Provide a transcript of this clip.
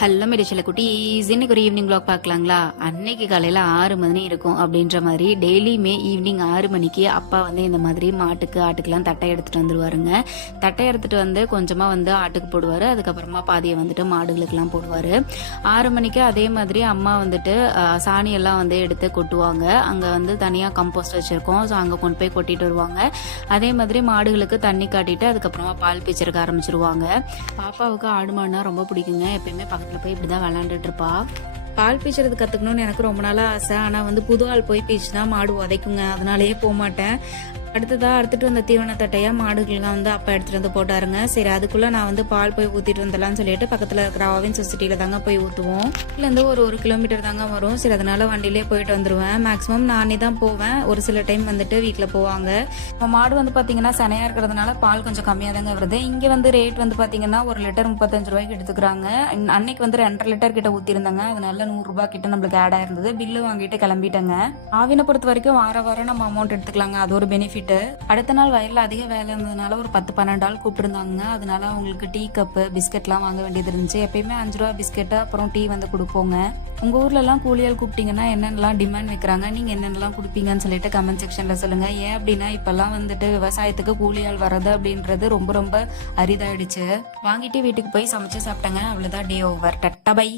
Hello மேடிச்சல குட்டீஸ், இன்னைக்கு ஒரு ஈவினிங் வ்ளாக் பார்க்கலாங்களா? அன்னைக்கு காலையில் 6 மணி இருக்கும் அப்படின்ற மாதிரி டெய்லியுமே ஈவினிங் 6 மணிக்கு அப்பா வந்து இந்த மாதிரி மாட்டுக்கு ஆட்டுக்கெல்லாம் தட்டை எடுத்துகிட்டு வந்துருவாருங்க. தட்டை எடுத்துகிட்டு வந்து கொஞ்சமாக வந்து ஆட்டுக்கு போடுவார், அதுக்கப்புறமா பாதியை வந்துட்டு மாடுகளுக்கெல்லாம் போடுவார். 6 மணிக்கு அதே மாதிரி அம்மா வந்துட்டு சாணியெல்லாம் வந்து எடுத்து கொட்டுவாங்க. அங்கே வந்து தனியாக கம்போஸ்ட் வச்சுருக்கோம், ஸோ அங்கே கொண்டு போய் கொட்டிட்டு வருவாங்க. அதே மாதிரி மாடுகளுக்கு தண்ணி காட்டிட்டு அதுக்கப்புறமா பால் பீச்சருக்கு ஆரம்பிச்சிருவாங்க. பாப்பாவுக்கு ஆடு மாடுனா ரொம்ப பிடிக்குங்க. எப்பயுமே பக்கத்தில் போய் இப்படி தான் விளாண்டுட்டு இருப்பா. பால் பீச்சுறது கற்றுக்கணும்னு எனக்கு ரொம்ப நாளாக ஆசை. ஆனால் வந்து புது ஆள் போய் பீச்சுனா மாடு உதைக்குங்க, அதனாலேயே போக மாட்டேன். அடுத்துட்டு வந்த தீவன தட்டையா மாடுகள்லாம் வந்து அப்பா எடுத்துட்டு வந்து போட்டாருங்க. சரி, அதுக்குள்ள நான் வந்து பால் போய் ஊத்திட்டு வந்துடலாம்னு சொல்லிட்டு பக்கத்துல இருக்கிற ஆவின் சொசைட்டில தாங்க போய் ஊத்துவோம். இதுல இருந்து ஒரு 1 கிலோமீட்டர் தாங்க வரும். சரி, அதனால வண்டியிலே போயிட்டு வந்துருவேன். மேக்ஸிமம் நானே தான் போவேன். ஒரு சில டைம் வந்துட்டு வீட்டுல போவாங்க. மாடு வந்து பாத்தீங்கன்னா சனையா இருக்கிறதுனால பால் கொஞ்சம் கம்மியா தாங்க வருது. இங்க வந்து ரேட் வந்து பாத்தீங்கன்னா 1 லிட்டர் 35 ரூபாய்க்கு எடுத்துக்கிறாங்க. அன்னைக்கு வந்து 2.5 லிட்டர் கிட்ட ஊத்திருந்தாங்க, அதனால 100 ரூபாய் கிட்ட நம்மளுக்கு ஆட் ஆயிருந்தது. பில்லு வாங்கிட்டு கிளம்பிட்டேங்க. ஆவினை பொறுத்த வரைக்கும் வாரம் நம்ம அமௌண்ட் எடுத்துக்கலாங்க, அது ஒரு பெனிஃபிட். அடுத்த நாள் வயல்ல அதிக வேலை இருந்ததுனால ஒரு 10-12 ஆள் கூப்பிட்டுருந்தாங்க. அதனால அவங்களுக்கு டீ கப்பு பிஸ்கெட்லாம் வாங்க வேண்டியது இருந்துச்சு. எப்பயுமே 5 ரூபா பிஸ்கெட்டு அப்புறம் டீ வந்து கொடுப்போங்க. உங்க ஊர்ல எல்லாம் கூலியால் கூப்பிட்டீங்கன்னா என்னென்னலாம் டிமாண்ட் வைக்கிறாங்க, நீங்க என்னென்னலாம் கொடுப்பீங்கன்னு சொல்லிட்டு கமெண்ட் செக்ஷன்ல சொல்லுங்க. ஏன் அப்படின்னா இப்பெல்லாம் வந்துட்டு விவசாயத்துக்கு கூலியால் வர்றது அப்படின்றது ரொம்ப ரொம்ப அரிதாயிடுச்சு. வாங்கிட்டு வீட்டுக்கு போய் சமைச்சு சாப்பிட்டாங்க. அவ்வளவுதான், டே ஓவர். Ta-ta by.